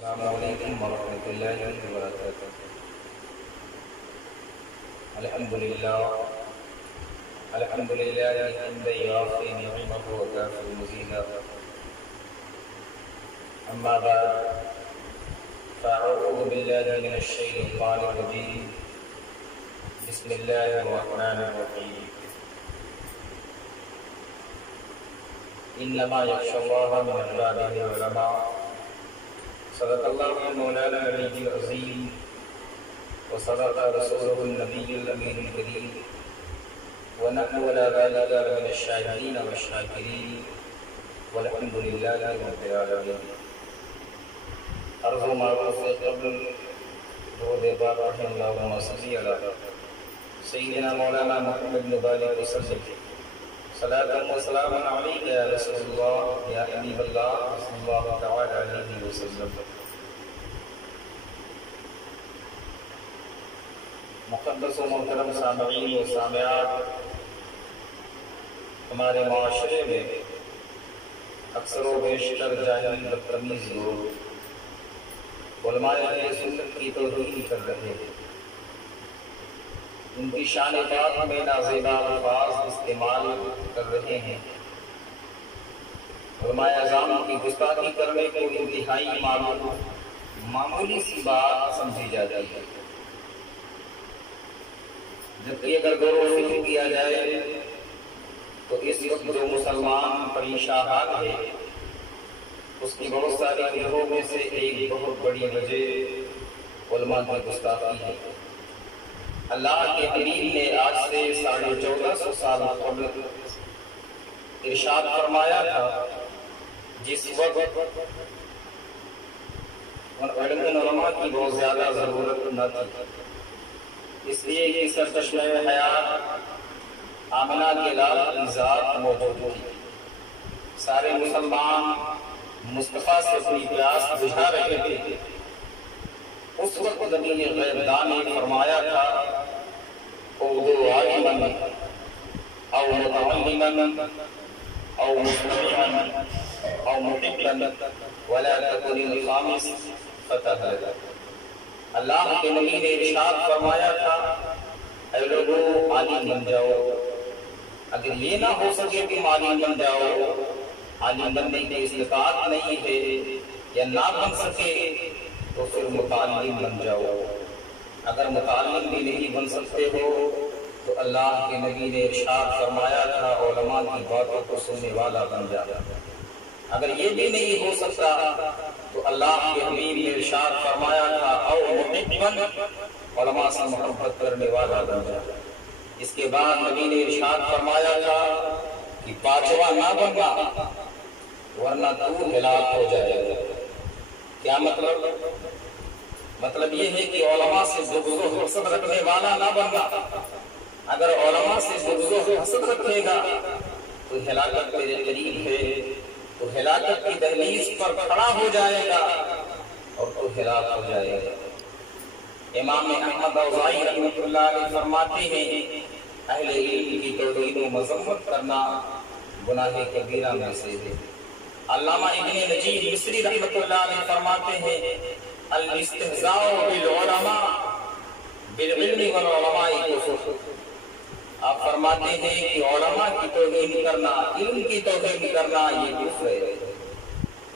السلام علیکم ورحمۃ اللہ وبرکاتہ۔ الحمدللہ حمدا یوافی نعمہ وکافی مزیدا، اما بعد فاعوذ باللہ من الشیطان الرجیم، بسم اللہ الرحمن الرحیم۔ انما یخشی اللہ من عبادہ العلماء، صدق اللہ مولانا العلی العظیم وصدق رسولہ النبی الامین الکریم، ونحن علی ذلک لمن الشاہدین والشاکرین، والحمد للہ رب العالمین۔ عرض و معروف قبل درود پاک رحم اللہم صلی علی سیدنا مولانا محمد مبارک وسلم، صلاۃ و سلام علیک یا رسول اللہ یا حبیب اللہ صلی اللہ تعالی علیہ وسلم۔ مقدس و محترم سامعین و سامعات، ہمارے معاشرے میں اکثر و بیشتر جاہل بدتمیز لوگ علماء اہل سنت کی توہین کر رہے ہیں، ان کی شان پاک میں نازیبا الفاظ استعمال کر رہے ہیں، علماء اعظام کی گستاخی کرنے کو انتہائی معمولی سی بات سمجھی جاتی ہے، جبکہ اگر غور و فکر کیا جائے تو اس وقت جو مسلمان پریشان ہے اس کی بہت ساری وجوہوں میں سے ایک بہت بڑی وجہ علماء کی گستاخی ہے۔ اللہ کے حبیب نے آج سے 1450 سال قبل ارشاد فرمایا تھا، جس وقت علماء کی بہت زیادہ ضرورت نہ تھی، اس لیے کہ سرچشمہ حیات آمنہ کے لال کی ذات موجود تھی، سارے مسلمان مصطفیٰ سے اپنی پیاس بجھا رہے تھے۔ اس وقت نبی غیب دان نے فرمایا تھا، اغدو عالما او متعلما او مستمعا او محبا ولا تكن الخامس فتهلك۔ اللہ کے نبی نے ارشاد فرمایا تھا، اے لوگوں عالم بن جاؤ، اگر یہ نہ ہو سکے کہ عالم بن جاؤ، عالم بننے کی استطاعت نہیں ہے یا نہ بن سکے تو پھر متعلم بن جاؤ، اگر متعلم بھی نہیں بن سکتے ہو تو اللہ کے نبی نے ارشاد فرمایا تھا علماء کی باتوں کو سننے والا بن جا، اگر یہ بھی نہیں ہو سکتا تو اللہ کے حبیب نے ارشاد فرمایا تھا او محبا، علماء سے محبت کرنے والا بن جا۔ اس کے بعد نبی نے ارشاد فرمایا تھا کہ پانچواں نہ بننا ورنہ تو ہلاک ہو جائے گا۔ کیا مطلب یہ ہے کہ علماء سے بغض و حسد رکھنے والا نہ بننا، اگر علماء سے بغض و حسد رکھے گا تو ہلاکت تیرے قریب ہے، تو ہلاکت کی دہلیز پر کھڑا ہو جائے گا اور تو ہلاک ہو جائے گا۔ امام احمد اوزاعی رحمۃ اللہ علیہ فرماتے ہیں، اہل علم کی توہین و مذمت کرنا گناہ کبیرہ میں سے ہے۔ علامہ ابن نجیب مصری رحمۃ اللہ علیہ فرماتے ہیں، الاستہزاء بالعلماء بالعلم والعلماء کفر۔ آپ فرماتے ہیں کہ علماء کی توہین کرنا، علم کی توہین کرنا یہ کفر ہے۔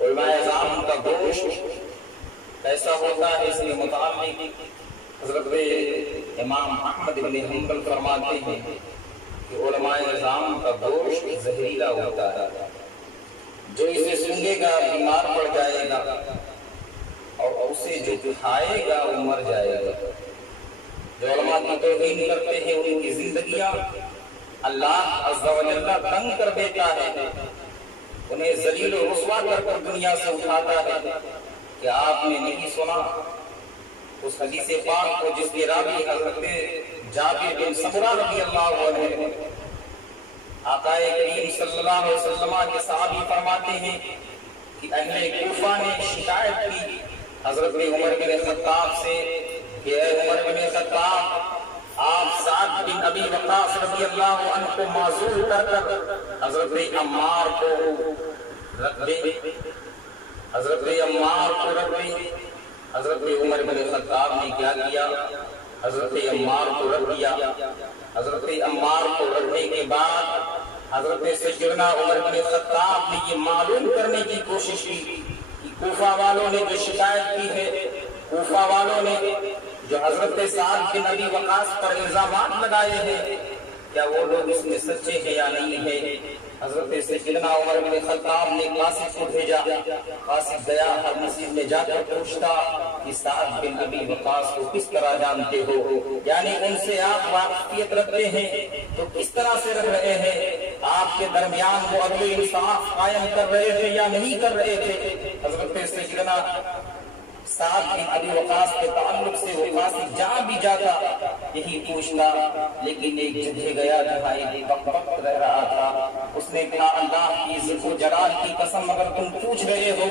علماء اعظام کا گوشت ایسا ہوتا ہے، اس کے متعلق حضرت امام احمد بن حنبل فرماتے ہیں کہ علماء اعظام کا گوشت زہریلا ہوتا ہے، جو اسے سونگے گا بیمار پڑ جائے گا اور اسے جو کھائے گا وہ مر جائے گا۔ جو علماء کی توہین کرتے ہیں ان کی زندگیاں اللہ عز و جل تنگ کر دیتا ہے، انہیں ذلیل و رسوا کر دنیا سے اٹھاتا ہے۔ کہ آپ نے نہیں سنا اس حدیث پاک کو جس کے راوی حضرت جابر بن سمرہ رضی اللہ عنہ، آقا کریم صلی اللہ علیہ وسلم کے صحابی فرماتے ہیں کہ اہل کوفہ نے شکایت کی حضرت عمر بن خطاب سے کہ اے عمر بن خطاب، آپ سعد بن ابی وقاص رضی اللہ عنہ کو معزول کر کر حضرت عمار کو رکھ دیں۔ حضرت عمار کو رکھ دی۔ حضرت عمر بن خطاب نے کیا کیا؟ حضرت عمار کو رکھ دیا۔ حضرت عمار کو رکھنے کے بعد حضرت سیدنا عمر بن خطاب نے یہ معلوم کرنے کی کوشش کی کہ کوفہ والوں نے جو شکایت کی ہے، کوفہ والوں نے جو حضرت سعد بن ابی وقاص پر الزامات لگائے ہیں، کیا وہ لوگ اس میں سچے ہیں یا نہیں ہے؟ حضرت سیدنا عمر بن خطاب نے قاصد کو بھیجا۔ قاصد گیا، ہر مسجد میں جا کر پوچھتا کہ سعد بن ابی وقاص کو کس طرح جانتے ہو، یعنی ان سے آپ واقفیت رکھتے ہیں تو کس طرح سے رکھ رہے ہیں؟ آپ کے درمیان وہ عدل و انصاف قائم کر رہے تھے یا نہیں کر رہے تھے؟ حضرت سیدنا سعد بن ابی وقاص کے تعلق سے وہ قاصد جہاں بھی جاتا یہی پوچھتا، لیکن ایک جگہ گیا جہاں ایک وقت رہ رہا تھا، اس نے کہا اللہ کی عزت و جلال کی قسم اگر تم پوچھ رہے ہو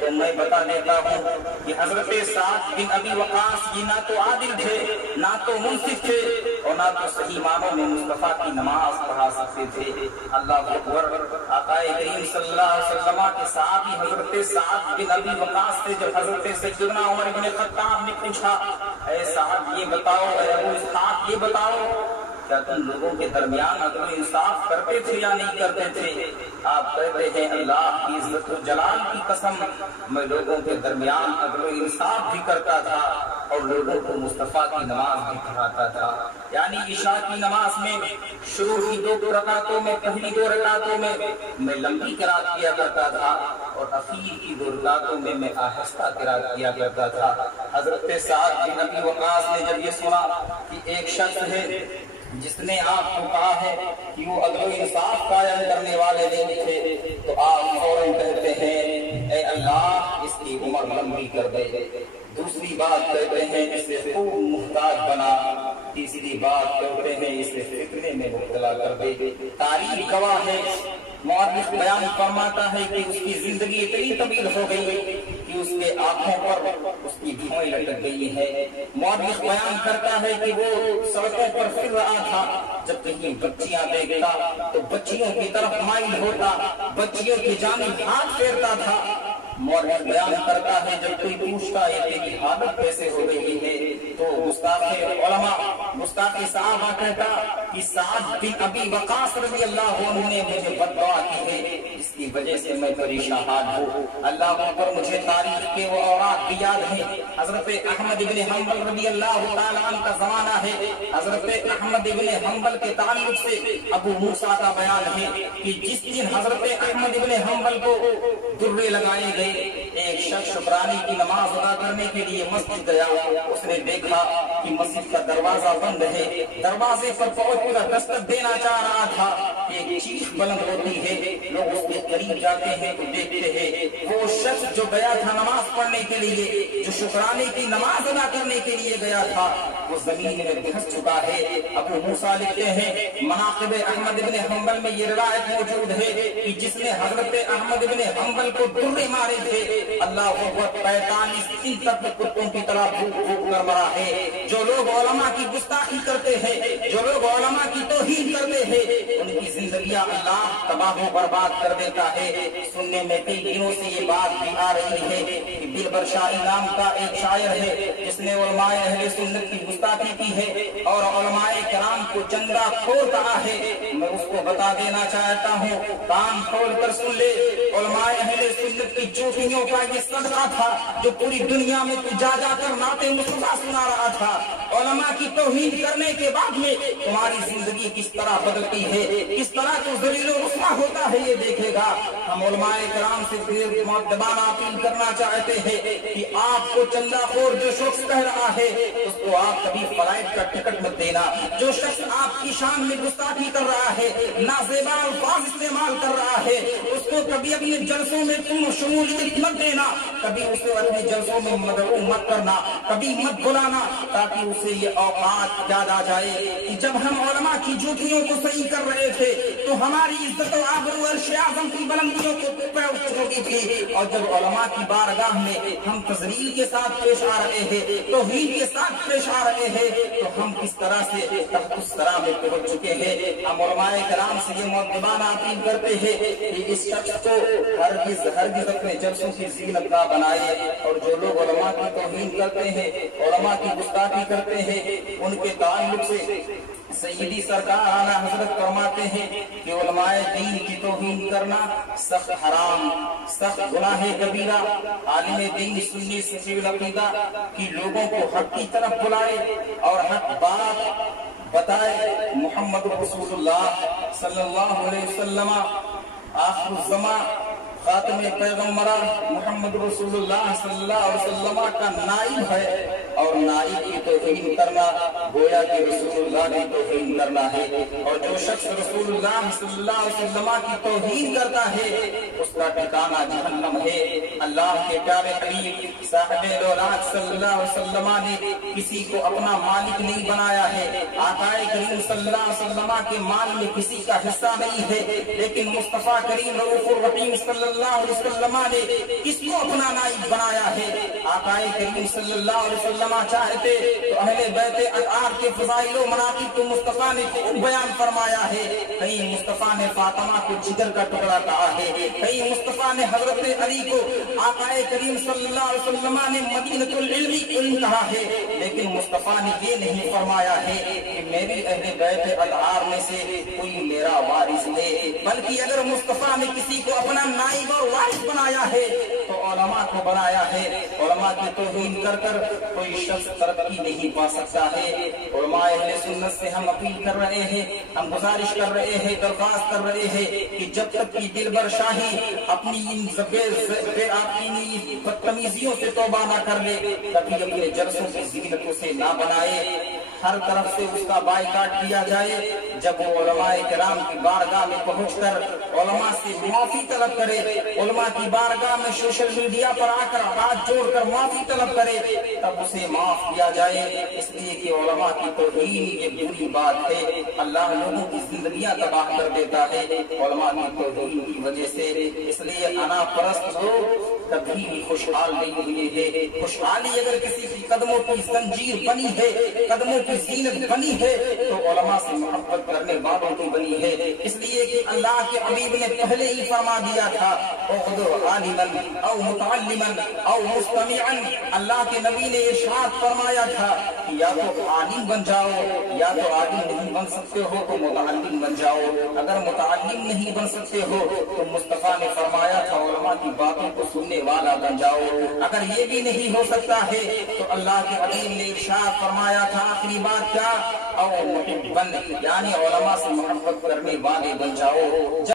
تو میں بتا دیتا ہوں کہ حضرت سعد بن ابی وقاص یہ نہ تو عادل تھے، نہ تو منصف تھے، اور نہ تو صحیح معنوں میں مصطفیٰ کی نماز پڑھا سکتے تھے۔ اللہ اکبر۔ آقا کریم صلی اللہ علیہ وسلم کے صحابی حضرت سعد بن ابی وقاص سے جب حضرت سیدنا عمر بن خطاب نے پوچھا، اے سعد یہ بتاؤ، اے ابو اسحاق یہ بتاؤ، کیا تم لوگوں کے درمیان عدل و انصاف کرتے تھے یا نہیں کرتے تھے؟ آپ کہتے ہیں اللہ کی عزت و جلال کی قسم میں لوگوں کے درمیان عدل و انصاف بھی کرتا تھا اور لوگوں کو مصطفیٰ کی نماز بھی پڑھاتا تھا۔ یعنی عشاء کی نماز میں شروع کی 2 رکعتوں میں، پہلی 2 رکعتوں میں لمبی قرات کیا کرتا تھا اور اخیر کی 2 رکعتوں میں آہستہ قرات کیا کرتا تھا۔ حضرت سعد بن ابی وقاص نے جب یہ سنا کہ ایک شخص ہے جس نے آپ کو کہا ہے کہ وہ عدل و انصاف قائم کرنے والے نہیں تھے، تو آپ فوراً کہتے ہیں اے اللہ اس کی عمر لمبی کر دے۔ دوسری بات کہتے ہیں اسے خوب محتاج بنا۔ تیسری بات کہتے ہیں اسے فتنے میں مبتلا کر دے۔ تاریخ گواہ ہے، مورخ بیان فرماتا ہے کہ اس کی زندگی اتنی طویل ہو گئی کہ اس کے آنکھوں پر اس کی بھویں لٹک گئی ہے۔ مورخ بیان کرتا ہے کہ وہ سڑکوں پر پھر رہا تھا، جب کہیں بچیاں دیکھتا تو بچیوں کی طرف مائل ہوتا، بچیوں کی جانب ہاتھ پھیرتا تھا۔ مورخ بیان کرتا ہے جب کوئی پوچھتا ہے کہ حالت کیسے ہو گئی ہے تو گستاخ علماء، گستاخ صحابہ کہتا کہ سعد بن ابی وقاص رضی اللہ عنہ نے مجھے بد دعا کی ہے جس کی وجہ سے میں پریشان ہوں۔ اللہ پر مجھے تاریخ کے وہ اوراق بھی یاد ہیں۔ حضرت احمد ابن حنبل رضی اللہ تعالیٰ عنہ کا زمانہ ہے۔ حضرت احمد ابن حنبل کے تعلق سے ابو موسیٰ کا بیان ہے کہ جس دن حضرت احمد ابن حنبل کو درے لگائے گئے، ایک شخص شکرانے کی نماز ادا کرنے کے لیے مسجد گیا۔ اس نے دیکھا کہ مسجد کا دروازہ بند ہے، دروازے پر پہنچ کر دستک دینا چاہ رہا تھا، ایک چیخ بلند ہوتی ہے، لوگ اس کے قریب جاتے ہیں تو دیکھتے ہیں وہ شخص جو گیا تھا نماز پڑھنے کے لیے، جو شکرانے کی نماز ادا کرنے کے لیے گیا تھا، وہ زمین میں دھس چکا ہے۔ ابو موسیٰ لکھتے ہیں مناقب احمد ابن حنبل میں یہ روایت موجود ہے کہ جس نے حضرت احمد ابن حنبل کو درے مارے تھے، اللہ اکبر، 45 دن تک کتوں کی طرح بھوک بھوک کر مرا ہے۔ جو لوگ علماء کی گستاخی کرتے ہیں، جو لوگ علماء کی توہین کرتے ہیں، ان کی زندگیاں اللہ تباہ و برباد کر دیتا ہے۔ سننے میں کئی دنوں سے یہ بات بھی آ رہی ہے کہ بلبر شاہی نام کا ایک شاعر ہے جس نے علماء اہل سنت کی گستاخی کی ہے اور علماء کرام کو چندہ خور کہا ہے۔ میں اس کو بتا دینا چاہتا ہوں، کان کھول کر سن لے، علماء اہل سنت کی چوٹیوں کا یہ صدقہ تھا جو پوری دنیا میں تو جا جا کر نعت مصطفیٰ سنا رہا تھا۔ علماء کی توہین کرنے کے بعد میں تمہاری زندگی کس طرح بدلتی ہے، کس طرح تو ذلیل و رسوا ہوتا ہے، یہ دیکھے گا۔ ہم علماء کرام سے مؤدبانہ اپیل کرنا چاہتے ہیں کہ آپ کو چندہ خور جو شخص کہہ رہا ہے اس کو آپ کبھی فلائٹ کا ٹکٹ مت دینا۔ جو شخص آپ کی شان میں گستاخی کر رہا ہے، نازیبا الفاظ استعمال کر رہا ہے، اس کو کبھی اپنے جلسوں میں تم شمولیت مت دینا، کبھی اسے اپنے جلسوں میں مدعو مت کرنا، کبھی مت بلانا، تاکہ اسے یہ اوقات یاد آ جائے کہ جب ہم علماء کی جوتیوں کو صحیح کر رہے تھے تو ہماری عزت و آبرو عرش اعظم کی بلندیوں کو پہ اٹھ چکی تھی، اور جب علماء کی بارگاہ میں ہم تذلیل کے ساتھ پیش آ رہے ہیں، توہین کے ساتھ پیش آ رہے ہیں، تو ہم کس طرح سے اس طرح میں پہنچ چکے ہیں۔ ہم علماء کرام سے یہ مؤدبانہ اپیل کرتے ہیں کہ اس شخص کو ہرگز اپنے جلسوں کی زینت نہ بنائے، اور جو لوگ علماء کی توہین کرتے ہیں، علماء کی گستاخی کرتے ہیں، ان کے تعلق سے سیدی سرکار اعلیٰ حضرت فرماتے ہیں کہ علماء دین کی توہین کرنا سخت حرام، سخت گناہ کبیرہ۔ عالم دین سنی صحیح العقیدہ کی لوگوں کو حق کی طرف بلائے اور حق بات بتائے۔ محمد رسول اللہ صلی اللہ علیہ وسلم آخر الزمان خاتم پیغمبرہ محمد رسول اللہ صلی اللہ علیہ وسلم کا نائب ہے، اور نائب کی توہین کرنا گویا کہ رسول اللہ کی توہین کرنا ہے، اور جو شخص رسول اللہ صلی اللہ علیہ وسلم کی توہین کرتا ہے اس کا ٹھکانہ جہنم ہے۔ اللہ کے پیارے حبیب صاحب اولاد صلی اللہ علیہ وسلم نے کسی کو اپنا مالک نہیں بنایا ہے، آقا کریم صلی اللہ علیہ وسلم کے مال میں کسی کا حصہ نہیں ہے، لیکن مصطفیٰ کریم رؤوف الرحیم صلی اللہ علیہ وسلم نے کس کو اپنا نائب بنایا ہے۔ آقا کریم صلی اللہ علیہ وسلم چاہتے تو اہل بیت اطہار کے فضائل و مناقب کو مصطفیٰ نے خوب بیان فرمایا ہے۔ کہیں مصطفیٰ نے فاطمہ کو جگر کا ٹکڑا کہا ہے، کہیں مصطفیٰ نے حضرت علی کو آقا کریم صلی اللہ علیہ وسلم نے مدینۃ العلم کہا ہے، لیکن مصطفیٰ نے یہ نہیں فرمایا ہے کہ میری اہل بیت اطہار میں سے کوئی میرا وارث ہے، بلکہ اگر مصطفیٰ نے کسی کو اپنا نائب اور وارث بنایا ہے تو علماء کو بنایا ہے۔ علماء کی توہین کر کر کوئی شخص ترقی نہیں پا سکتا ہے۔ علماء اہل سنت سے ہم اپیل کر رہے ہیں، ہم گزارش کر رہے ہیں، درخواست کر رہے ہیں کہ جب تک کی دلبر شاہی اپنی ان بدتمیزیوں سے توبہ نہ کر لے، کبھی اپنے جلسوں کی زینتوں سے نہ بنائے، ہر طرف سے اس کا بائیکاٹ کیا جائے۔ جب وہ علماء کرام کی بارگاہ میں پہنچ کر علماء سے معافی طلب کرے، علماء کی بارگاہ میں سوشل میڈیا پر آ کر ہاتھ جوڑ کر معافی طلب کرے، تب اسے معاف کیا جائے، اس لیے کہ علماء کی توہین یہ بری بات ہے۔ اللہ لوگوں کی زندگیاں تباہ کر دیتا ہے علماء کی توہین کی وجہ سے۔ اس لیے انا پرست لوگ کبھی بھی خوشحال نہیں ہوئے ہیں۔ خوشحالی اگر کسی کی قدموں کی زنجیر بنی ہے، قدموں کی زینت بنی ہے، تو علماء سے محبت کرنے والوں کی بنی ہے۔ اس لیے کہ اللہ کے حبیب نے پہلے ہی فرما دیا تھا اُخْذُرْ عَالِمًا او مُتَعَلِّمًا او مُسْتَمِعًا۔ اللہ کے نبی نے ارشاد فرمایا تھا کہ یا تو عالم بن جاؤ، یا تو عالم نہیں بن سکتے ہو تو متعلم بن جاؤ۔ اگر متعلم نہیں بن سکتے ہو تو مصطفیٰ نے فرمایا تھا علماء کی باتوں کو سننے والا بن جاؤ۔ اگر یہ بھی نہیں ہو سکتا ہے تو اللہ کے حبیب نے ارشاد فرمایا تھا آخری بات کیا، او محبن، یعنی علماء سے محبت کرنے والے بن جاؤ۔